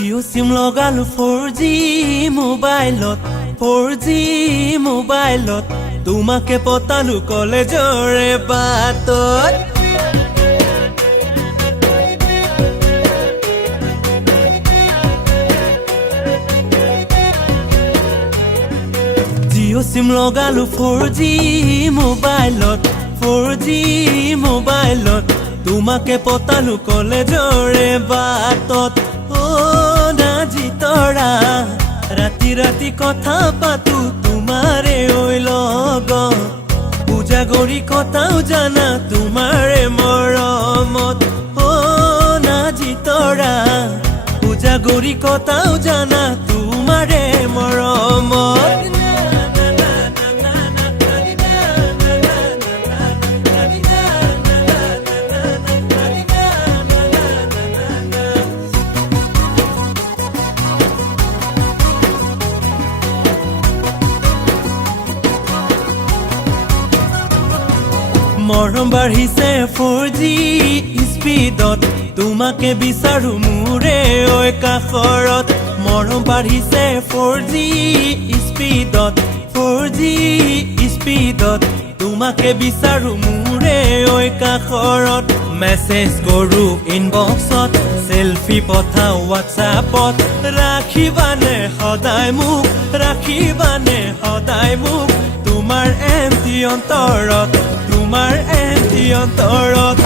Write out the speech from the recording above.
জিঅ' সিম লগালো 4G মোবাইলত 4G মোবাইলত তোমাকে পতালো কলেজৰে বাটত জিঅ' সিম লগালো 4G মোবাইলত 4G মোবাইলত তোমাকে পতালো কলেজৰে বাটত নাজি তৰা ৰাতি ৰাতি কথা পাতো তোমাৰে ঐ লগত পূজা কৰি কথাও জানা তোমাৰে মৰমত নাজি তৰা পূজা কৰি কথাও জানা তোমাৰে মৰমত মৰম বাঢ়িছে 4G স্পীডত তোমাকে বিচাৰো মোৰে ঐ কাষৰত মৰম বাঢ়িছে 4G স্পীডত 4G স্পীডত তোমাকে বিচাৰো মোৰে ঐ কাষৰত মেছেজ কৰো ইনবক্সত সেলফি পঠাও হোৱাটছআপত ৰাখিবানে সদায় মোক ৰাখিবানে সদায় মোক তোমাৰ এমটি অন্তৰত তোমাৰ এমটি অন্তৰত